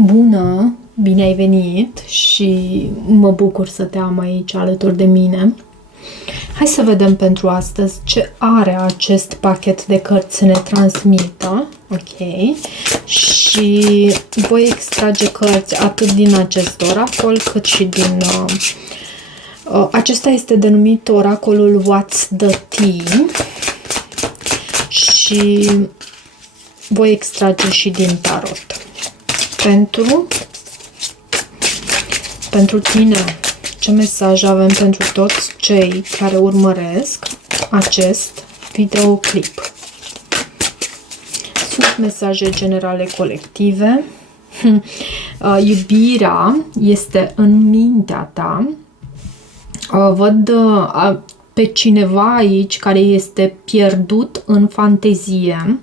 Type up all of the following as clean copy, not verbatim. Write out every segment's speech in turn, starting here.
Bună! Bine ai venit și mă bucur să te am aici alături de mine. Hai să vedem pentru astăzi ce are acest pachet de cărți să ne transmită. Ok. Și voi extrage cărți atât din acest oracol cât și din... acesta este denumit oracolul What's the Tea. Și voi extrage și din tarot. Pentru tine, ce mesaj avem pentru toți cei care urmăresc acest videoclip? Sunt mesaje generale colective. Iubirea este în mintea ta. Văd pe cineva aici care este pierdut în fantezie.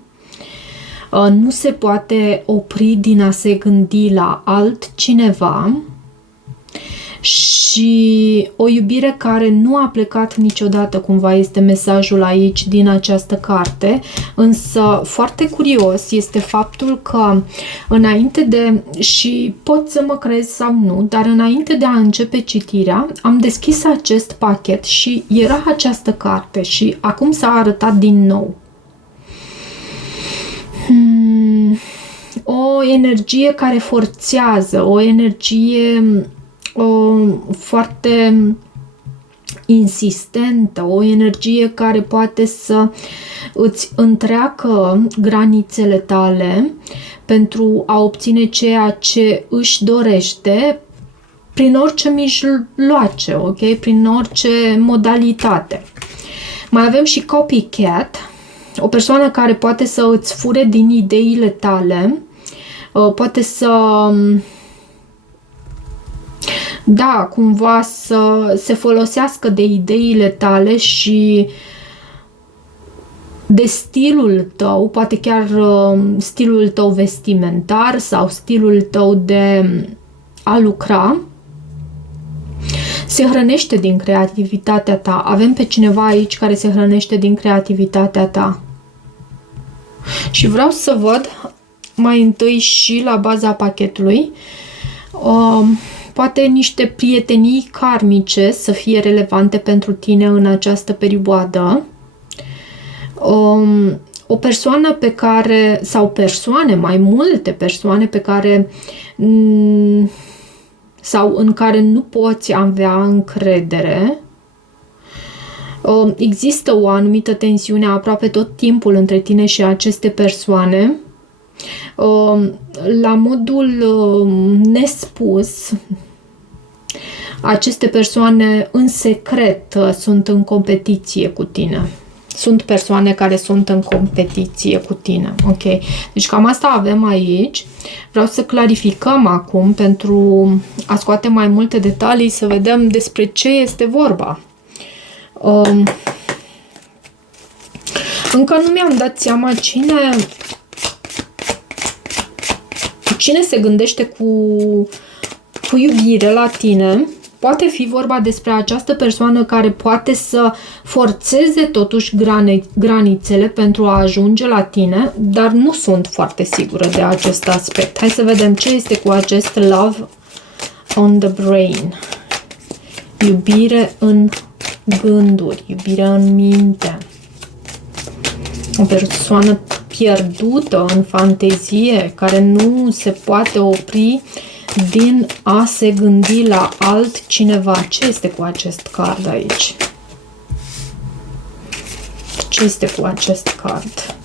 Nu se poate opri din a se gândi la altcineva și o iubire care nu a plecat niciodată, cumva este mesajul aici din această carte, însă foarte curios este faptul că înainte de, și pot să mă crezi sau nu, dar înainte de a începe citirea, am deschis acest pachet și era această carte și acum s-a arătat din nou. O energie care forțează, o energie foarte insistentă, o energie care poate să îți întreacă granițele tale pentru a obține ceea ce își dorește prin orice mijloace, ok? Prin orice modalitate. Mai avem și copycat, o persoană care poate să îți fure din ideile tale, poate să, da, cumva să se folosească de ideile tale și de stilul tău, poate chiar stilul tău vestimentar sau stilul tău de a lucra. Se hrănește din creativitatea ta. Avem pe cineva aici care se hrănește din creativitatea ta. Și vreau să văd mai întâi și la baza pachetului poate niște prietenii karmice să fie relevante pentru tine în această perioadă. O persoană pe care, sau persoane, mai multe persoane pe care sau în care nu poți avea încredere. Există o anumită tensiune aproape tot timpul între tine și aceste persoane. La modul nespus, aceste persoane în secret sunt în competiție cu tine. Sunt persoane care sunt în competiție cu tine. Ok? Deci cam asta avem aici. Vreau să clarificăm acum pentru a scoate mai multe detalii, să vedem despre ce este vorba. Încă nu mi-am dat seama cine se gândește cu iubire la tine. Poate fi vorba despre această persoană care poate să forțeze totuși granițele pentru a ajunge la tine, dar nu sunt foarte sigură de acest aspect. Hai să vedem ce este cu acest love on the brain. Iubire în gânduri, iubire în minte. O persoană pierdută în fantezie, care nu se poate opri din a se gândi la altcineva. Ce este cu acest card aici? Ce este cu acest card?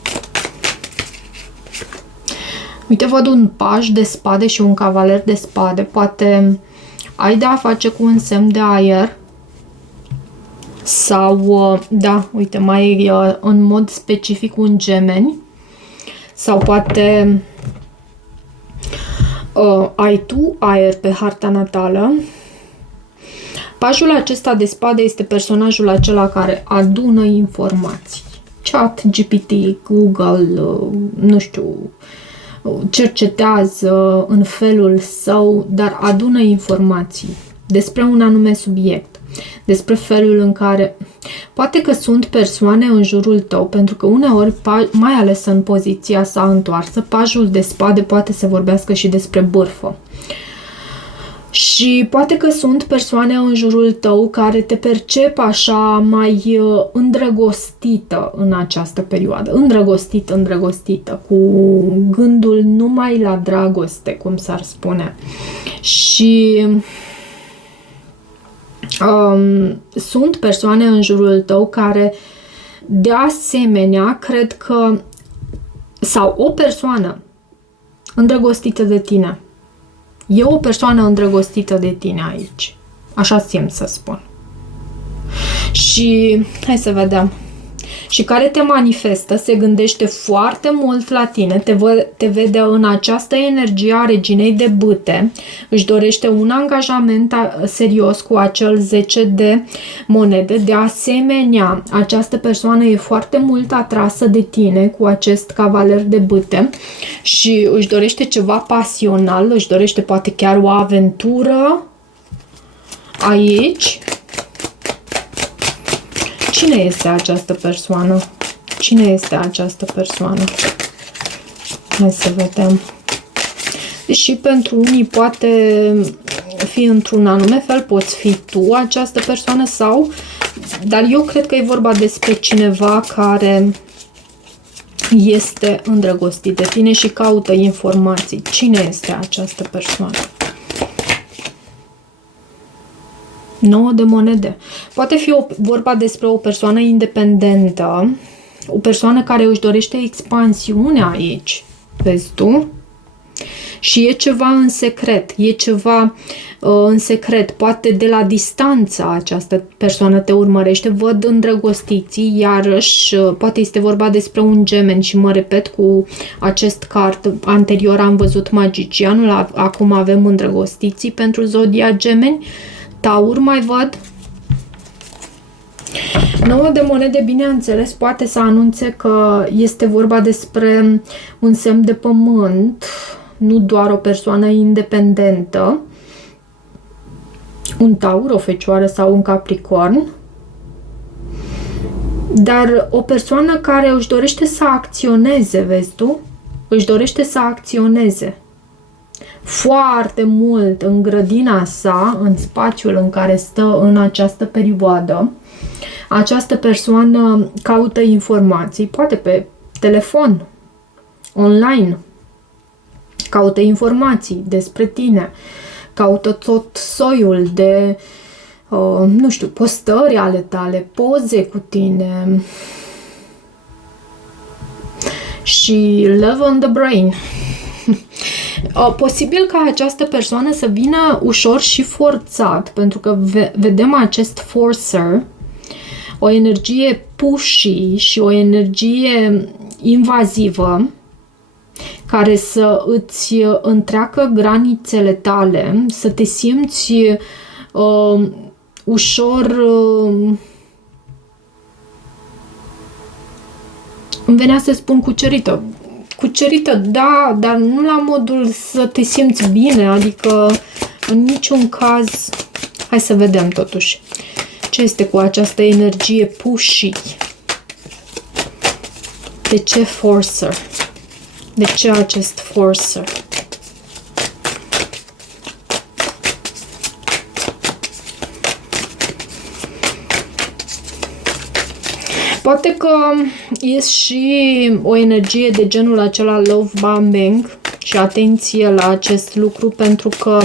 Uite, văd un paj de spade și un cavaler de spade. Poate ai de a face cu un semn de aer. Sau, da, uite, mai e în mod specific un gemeni. Sau poate ai tu aer pe harta natală. Pajul acesta de spade este personajul acela care adună informații. ChatGPT, Google, nu știu, cercetează în felul său, dar adună informații despre un anume subiect. despre felul în care poate că sunt persoane în jurul tău, pentru că uneori, mai ales în poziția sa întoarsă, pajul de spade poate să vorbească și despre bârfă. Și poate că sunt persoane în jurul tău care te percep așa mai îndrăgostită în această perioadă. Îndrăgostită, cu gândul numai la dragoste, cum s-ar spune. Și sunt persoane în jurul tău care, de asemenea, cred că, sau o persoană îndrăgostită de tine. E o persoană îndrăgostită de tine aici. Așa simt să spun. Și hai să vedem. Și care te manifestă, se gândește foarte mult la tine, te vede în această energie a reginei de bâte, își dorește un angajament serios cu acel 10 de monede. De asemenea, această persoană e foarte mult atrasă de tine cu acest cavaler de bâte și își dorește ceva pasional, își dorește poate chiar o aventură aici. Cine este această persoană? Cine este această persoană? Hai să vedem. Și pentru unii poate fi într-un anume fel, poți fi tu această persoană sau... Dar eu cred că e vorba despre cineva care este îndrăgostit de tine și caută informații. Cine este această persoană? 9 de monede. Poate fi vorba despre o persoană independentă, o persoană care își dorește expansiune aici, vezi tu? Și e ceva în secret, în secret, poate de la distanță această persoană te urmărește, văd îndrăgostiții, iarăși, poate este vorba despre un gemeni și mă repet cu acest card, anterior am văzut magicianul, acum avem îndrăgostiții pentru zodia gemeni. Taur mai văd. 9 de monede, bineînțeles, poate să anunțe că este vorba despre un semn de pământ, nu doar o persoană independentă, un taur, o fecioară sau un capricorn, dar o persoană care își dorește să acționeze, vezi tu? Își dorește să acționeze foarte mult în grădina sa, în spațiul în care stă în această perioadă. Această persoană caută informații, poate pe telefon, online, caută informații despre tine, caută tot soiul de, nu știu, postări ale tale, poze cu tine și love on the brain. Posibil ca această persoană să vină ușor și forțat, pentru că vedem acest forcer, o energie pushy și o energie invazivă care să îți întreacă granițele tale, să te simți ușor... îmi venea să spun cucerită. Cucerită, da, dar nu la modul să te simți bine, adică în niciun caz... Hai să vedem totuși ce este cu această energie pushy. De ce forcer? De ce acest forcer? Poate că e și o energie de genul acela love bombing și atenție la acest lucru, pentru că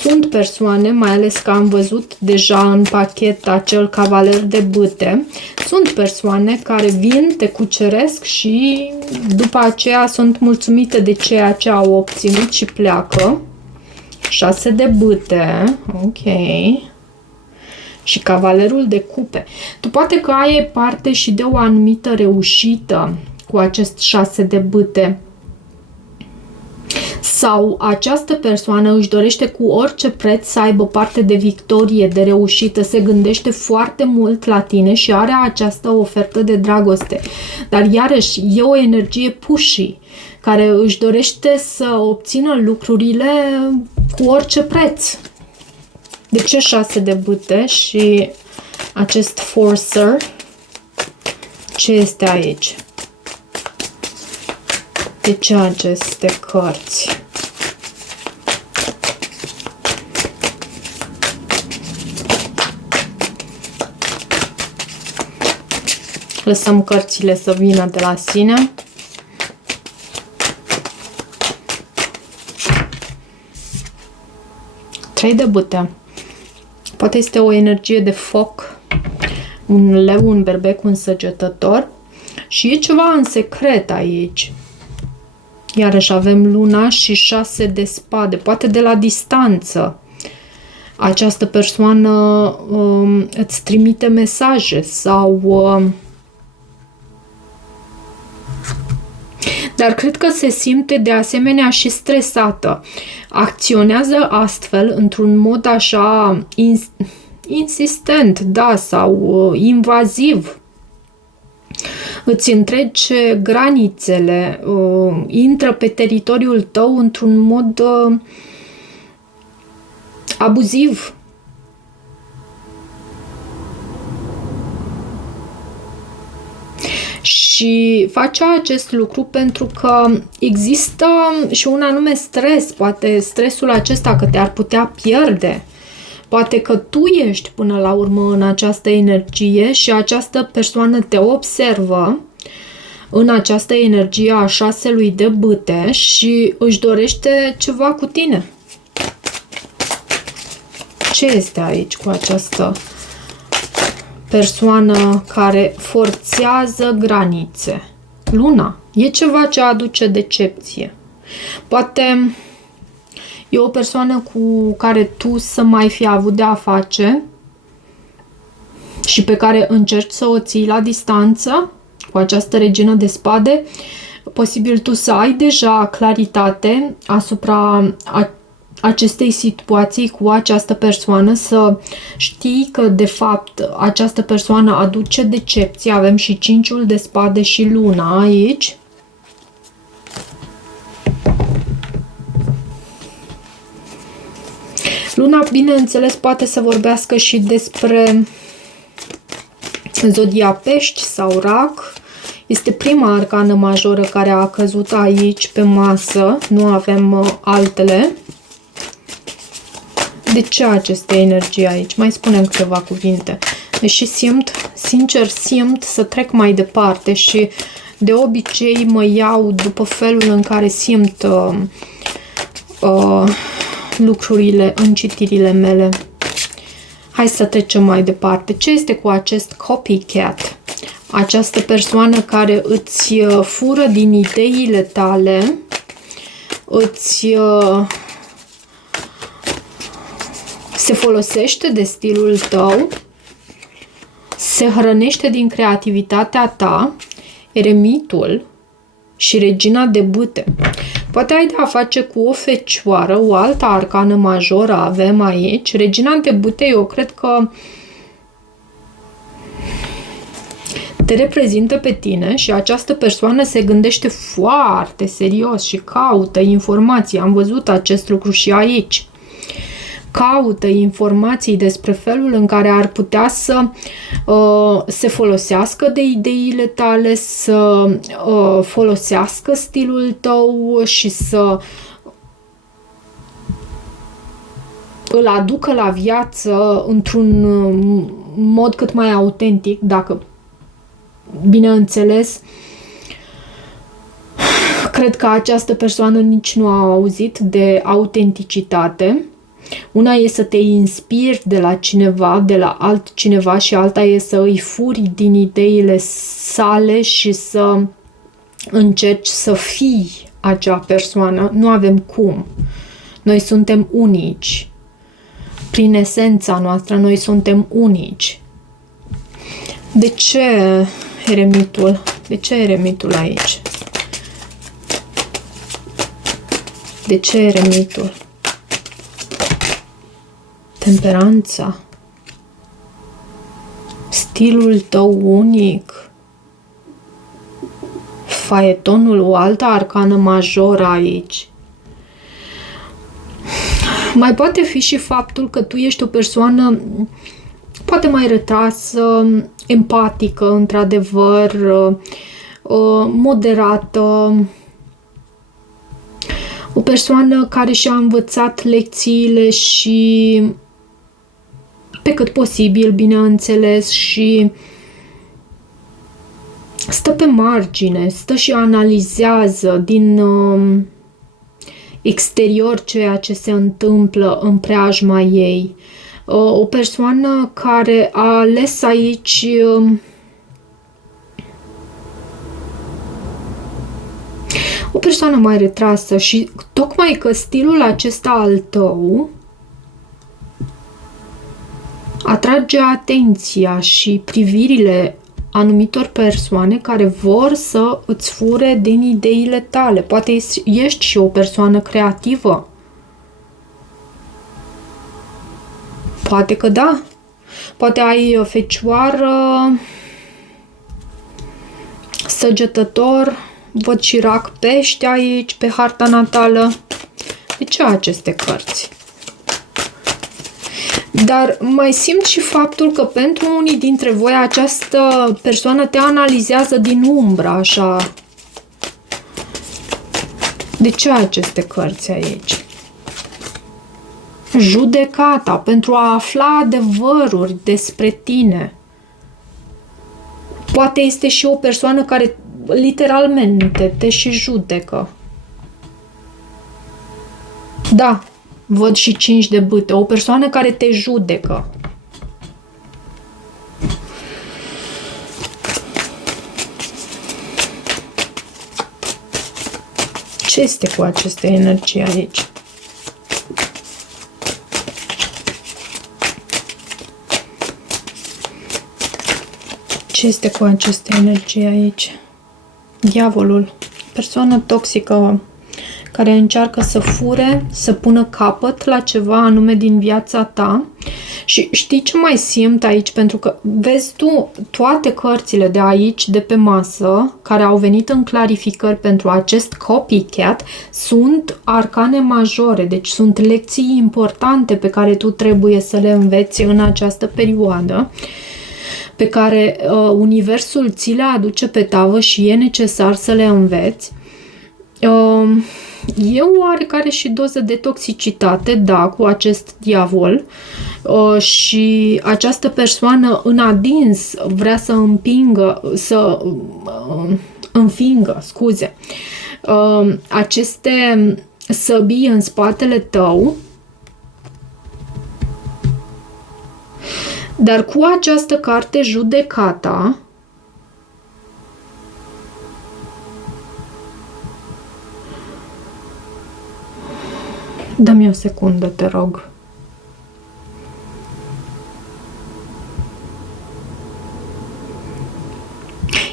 sunt persoane, mai ales că am văzut deja în pachet acel cavaler de bâte, sunt persoane care vin, te cuceresc și după aceea sunt mulțumite de ceea ce au obținut și pleacă. 6 de bâte, ok. Și cavalerul de cupe. Tu poate că ai parte și de o anumită reușită cu acest 6 de bâte. Sau această persoană își dorește cu orice preț să aibă parte de victorie, de reușită, se gândește foarte mult la tine și are această ofertă de dragoste. Dar iarăși e o energie pushy, care își dorește să obțină lucrurile cu orice preț. De ce 6 de bâte și acest forcer? Ce este aici? De ce aceste cărți? Lăsăm cărțile să vină de la sine. Trei de bâte. Poate este o energie de foc, un leu, un berbec, un săgetător și e ceva în secret aici. Iarăși avem luna și 6 de spade, poate de la distanță. Această persoană îți trimite mesaje sau... dar cred că se simte de asemenea și stresată. Acționează astfel într-un mod așa insistent, da, sau invaziv. Îți întrece granițele, intră pe teritoriul tău într-un mod abuziv. Și face acest lucru pentru că există și un anume stres, poate stresul acesta că te-ar putea pierde. Poate că tu ești până la urmă în această energie și această persoană te observă în această energie a 6-lui de bâte și își dorește ceva cu tine. Ce este aici cu această persoană care forțează granițe? Luna. E ceva ce aduce decepție. Poate e o persoană cu care tu să mai fi avut de a face și pe care încerci să o ții la distanță cu această regină de spade. Posibil tu să ai deja claritate asupra acestei situații cu această persoană, să știi că de fapt această persoană aduce decepție. Avem și 5-ul de spade și luna aici. Luna, bineînțeles, poate să vorbească și despre zodia Pești sau Rac. Este prima arcană majoră care a căzut aici pe masă, nu avem altele. De ce aceste energii aici? Mai spunem câteva cuvinte. Deși sincer simt să trec mai departe și de obicei mă iau după felul în care simt lucrurile în citirile mele. Hai să trecem mai departe. Ce este cu acest copycat? Această persoană care îți fură din ideile tale, se folosește de stilul tău, se hrănește din creativitatea ta, eremitul și regina de bâte. Poate ai de a face cu o fecioară, o altă arcană majoră avem aici. Regina de bâte, eu cred că te reprezintă pe tine și această persoană se gândește foarte serios și caută informații. Am văzut acest lucru și aici. Caută informații despre felul în care ar putea să se folosească de ideile tale, să folosească stilul tău și să îl aducă la viață într-un mod cât mai autentic, dacă, bineînțeles, cred că această persoană nici nu a auzit de autenticitate. Una e să te inspiri de la cineva, de la altcineva și alta e să îi furi din ideile sale și să încerci să fii acea persoană. Nu avem cum. Noi suntem unici. Prin esența noastră, noi suntem unici. De ce eremitul? De ce eremitul aici? De ce eremitul? Temperanța, stilul tău unic, faetonul, o altă arcană majoră aici. Mai poate fi și faptul că tu ești o persoană poate mai retrasă, empatică, într-adevăr, moderată, o persoană care și-a învățat lecțiile și pe cât posibil, bineînțeles, și stă pe margine, stă și analizează din exterior ceea ce se întâmplă în preajma ei. O persoană care a ales aici o persoană mai retrasă și tocmai că stilul acesta al tău atrage atenția și privirile anumitor persoane care vor să îți fure din ideile tale. Poate ești și o persoană creativă. Poate că da. Poate ai Fecioară, Săgetător, văd și Rac Pești aici, pe harta natală. De ce aceste cărți? Dar mai simt și faptul că pentru unii dintre voi această persoană te analizează din umbră, așa. De ce aceste cărți aici? Judecata, pentru a afla adevăruri despre tine. Poate este și o persoană care literalmente te și judecă. Da, văd și 5 de bâte. O persoană care te judecă. Ce este cu aceste energii aici? Ce este cu aceste energii aici? Diavolul. Persoană toxică care încearcă să fure, să pună capăt la ceva anume din viața ta. Și știi ce mai simt aici? Pentru că vezi tu toate cărțile de aici, de pe masă, care au venit în clarificări pentru acest copycat, sunt arcane majore, deci sunt lecții importante pe care tu trebuie să le înveți în această perioadă, pe care universul ți le aduce pe tavă și e necesar să le înveți. E o oarecare și doză de toxicitate, da, cu acest diavol, și această persoană în adins vrea să înfingă, aceste săbii în spatele tău, dar cu această carte, Judecata, dă-mi o secundă, te rog.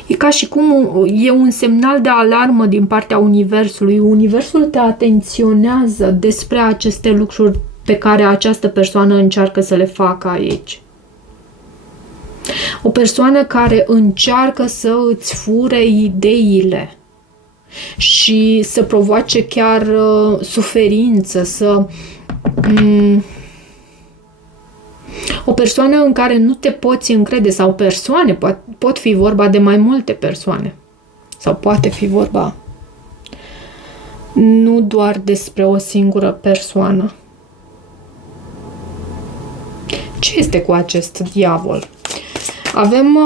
E ca și cum e un semnal de alarmă din partea Universului. Universul te atenționează despre aceste lucruri pe care această persoană încearcă să le facă aici. O persoană care încearcă să îți fure ideile și să provoace chiar suferință, o persoană în care nu te poți încrede, sau persoane, pot fi vorba de mai multe persoane, sau poate fi vorba nu doar despre o singură persoană. Ce este cu acest diavol? Avem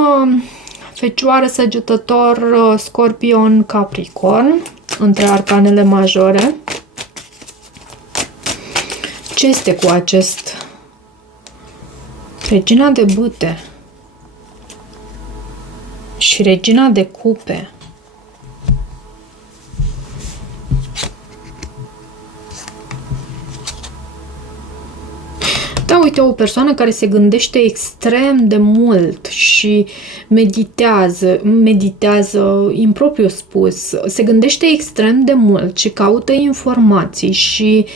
Fecioară, Săgetător, Scorpion, Capricorn, între arcanele majore. Ce este cu acest Regina de Bâte și Regina de Cupe? Da, uite, o persoană care se gândește extrem de mult și meditează, impropriu spus, se gândește extrem de mult și caută informații și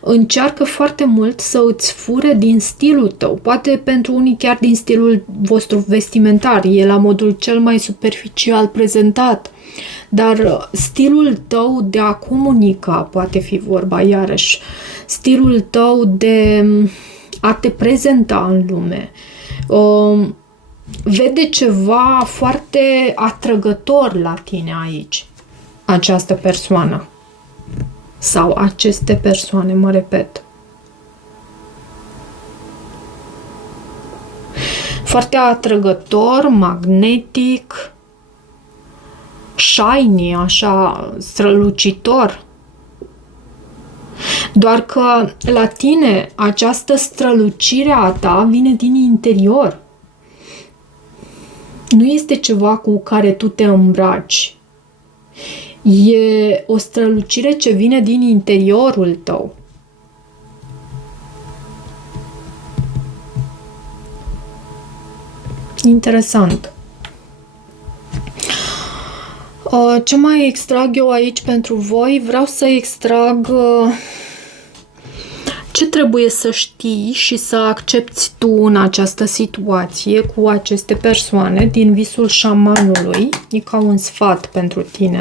încearcă foarte mult să îți fure din stilul tău, poate pentru unii chiar din stilul vostru vestimentar, e la modul cel mai superficial prezentat, dar stilul tău de a comunica poate fi vorba, iarăși. Stilul tău de a te prezenta în lume. Vede ceva foarte atrăgător la tine aici, această persoană. Sau aceste persoane, mă repet. Foarte atrăgător, magnetic, shiny, așa, strălucitor. Doar că la tine această strălucire a ta vine din interior. Nu este ceva cu care tu te îmbraci. E o strălucire ce vine din interiorul tău. Interesant. Ce mai extrag eu aici pentru voi? Vreau să extrag ce trebuie să știi și să accepti tu în această situație cu aceste persoane din visul șamanului. E ca un sfat pentru tine.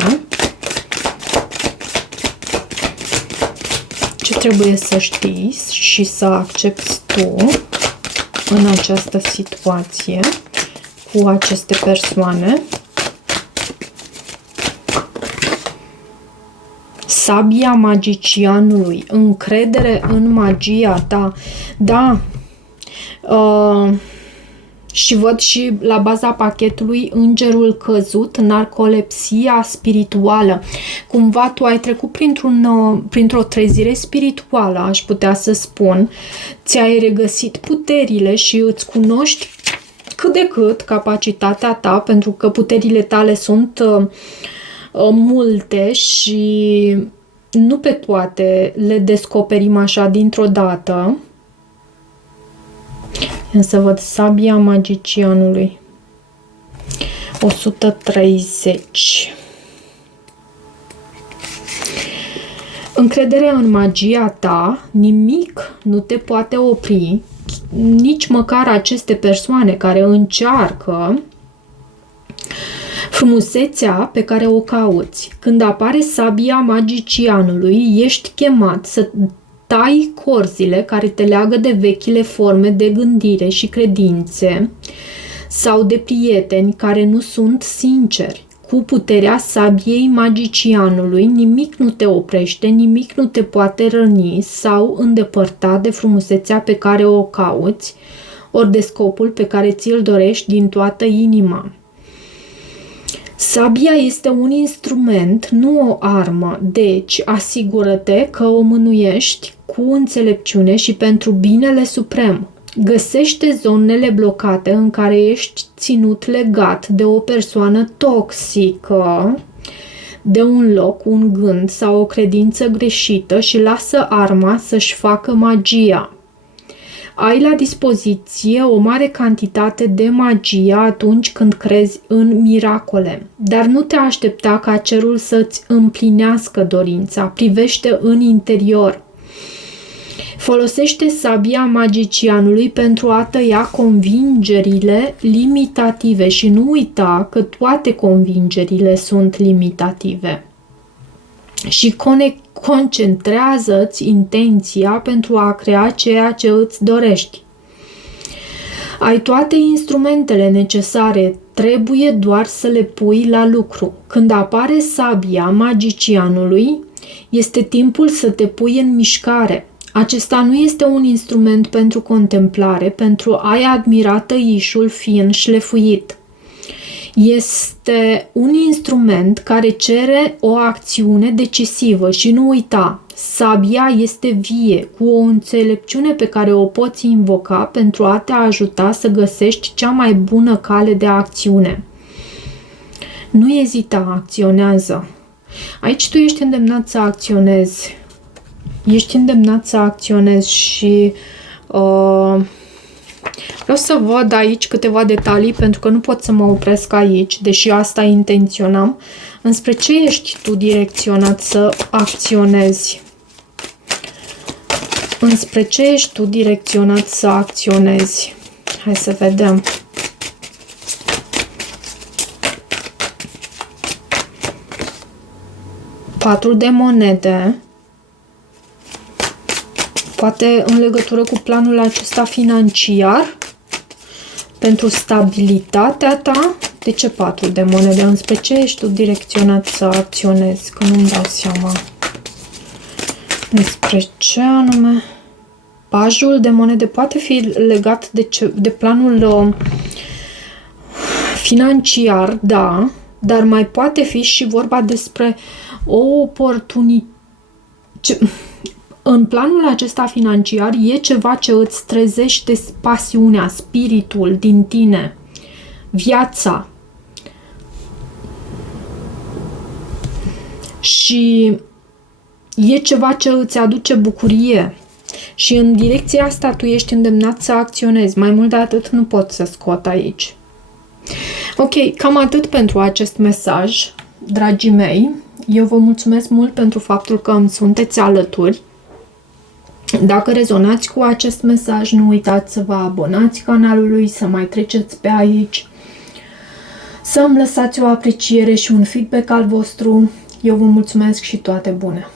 Ce trebuie să știi și să accepti tu în această situație cu aceste persoane. Sabia magicianului, încredere în magia ta. Da, și văd și la baza pachetului îngerul căzut, narcolepsia spirituală. Cumva tu ai trecut printr-o trezire spirituală, aș putea să spun. Ți-ai regăsit puterile și îți cunoști cât de cât capacitatea ta, pentru că puterile tale sunt multe și nu pe toate le descoperim așa dintr-o dată. Să văd sabia magicianului. 130. Încredere în magia ta, nimic nu te poate opri, nici măcar aceste persoane care încearcă frumusețea pe care o cauți. Când apare sabia magicianului, ești chemat să tai corzile care te leagă de vechile forme de gândire și credințe sau de prieteni care nu sunt sinceri. Cu puterea sabiei magicianului, nimic nu te oprește, nimic nu te poate răni sau îndepărta de frumusețea pe care o cauți, ori de scopul pe care ți-l dorești din toată inima. Sabia este un instrument, nu o armă, deci asigură-te că o mânuiești cu înțelepciune și pentru binele suprem. Găsește zonele blocate în care ești ținut legat de o persoană toxică, de un loc, un gând sau o credință greșită și lasă arma să-și facă magia. Ai la dispoziție o mare cantitate de magie atunci când crezi în miracole, dar nu te aștepta ca cerul să-ți împlinească dorința, privește în interior. Folosește sabia magicianului pentru a tăia convingerile limitative și nu uita că toate convingerile sunt limitative. Și concentrează-ți intenția pentru a crea ceea ce îți dorești. Ai toate instrumentele necesare, trebuie doar să le pui la lucru. Când apare sabia magicianului, este timpul să te pui în mișcare. Acesta nu este un instrument pentru contemplare, pentru a-i admira tăișul fiind șlefuit. Este un instrument care cere o acțiune decisivă și nu uita, sabia este vie, cu o înțelepciune pe care o poți invoca pentru a te ajuta să găsești cea mai bună cale de acțiune. Nu ezita, acționează. Aici tu ești îndemnat să acționezi. Ești îndemnat să acționezi și vreau să văd aici câteva detalii pentru că nu pot să mă opresc aici, deși asta intenționam. Înspre ce ești tu direcționat să acționezi? Înspre ce ești tu direcționat să acționezi? Hai să vedem. 4 de monede. Poate în legătură cu planul acesta financiar, pentru stabilitatea ta. De ce 4 de monede? Înspre ce ești tu direcționat să acționezi? Că nu-mi dau seama. Despre ce anume? Pajul de monede poate fi legat de planul financiar, da, dar mai poate fi și vorba despre o oportunitate. În planul acesta financiar e ceva ce îți trezește pasiunea, spiritul din tine, viața. Și e ceva ce îți aduce bucurie. Și în direcția asta tu ești îndemnat să acționezi. Mai mult de atât nu pot să scot aici. Ok, cam atât pentru acest mesaj, dragii mei. Eu vă mulțumesc mult pentru faptul că îmi sunteți alături. Dacă rezonați cu acest mesaj, nu uitați să vă abonați canalului, să mai treceți pe aici, să îmi lăsați o apreciere și un feedback al vostru. Eu vă mulțumesc și toate bune!